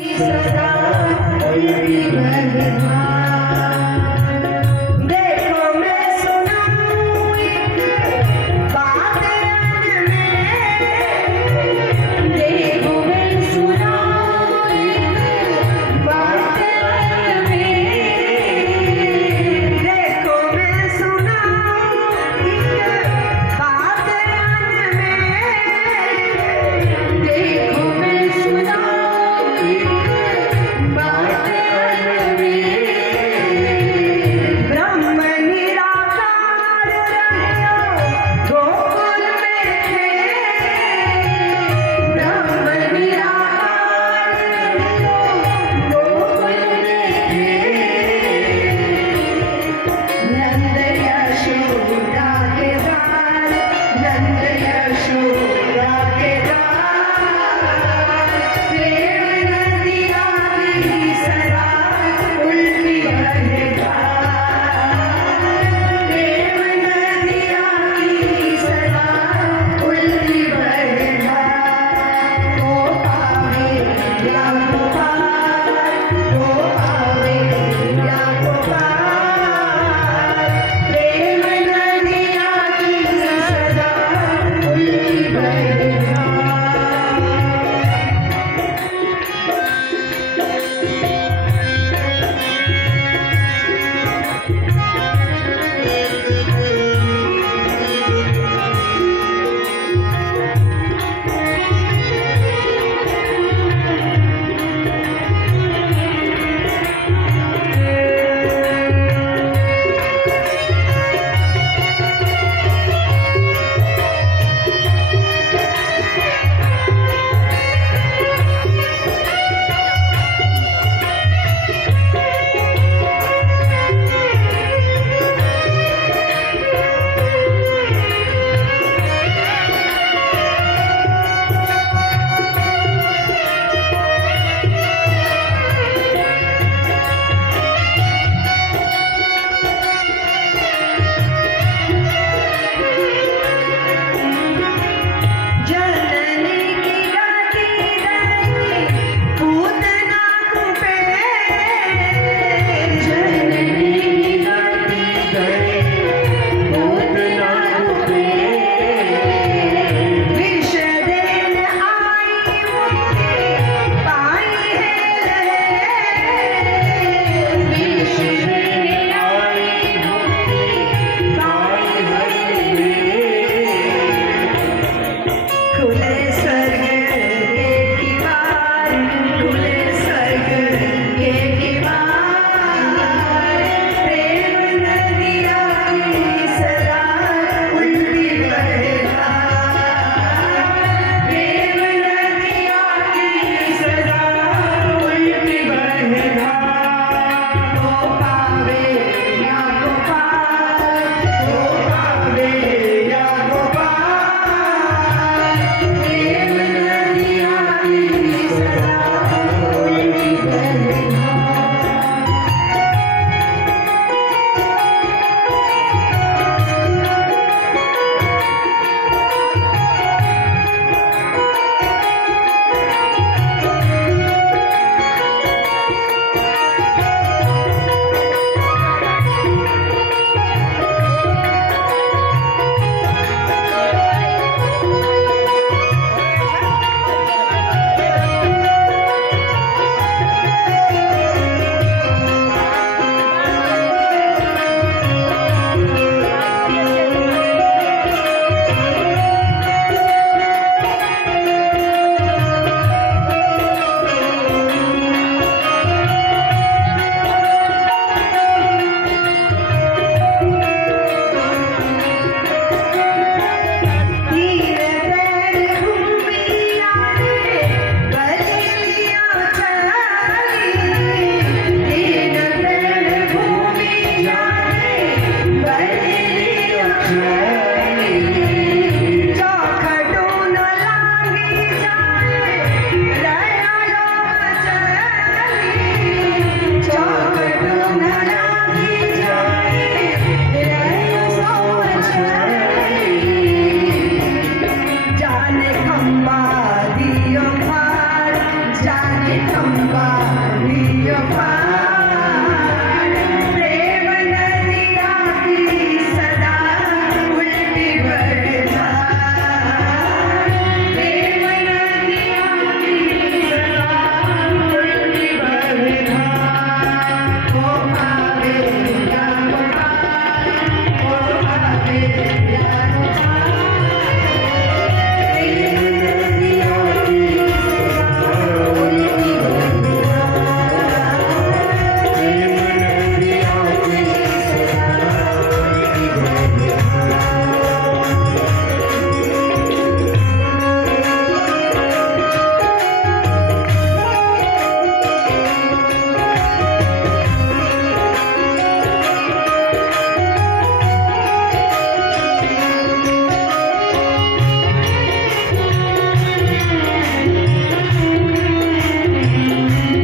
सदा उल्टी बदहार। देखो मैं सुनाऊं एक बात रन में, देखो मैं सुनाऊं एक बात रन में, देखो मैं सुनाऊं एक बात रन में, देखो मैं सुनाऊं बात रन में। ब्रह्म निराकार रहियो गोकुल में थे, ब्रह्म निराकार रहियो गोकुल में थे। नंद यशोदा के दार, नंद यशोदा के दार, प्रेम नदिया की सदा उल्टी बहकार, प्रेम नदिया की सदा उल्टी बहकार। ओ पावे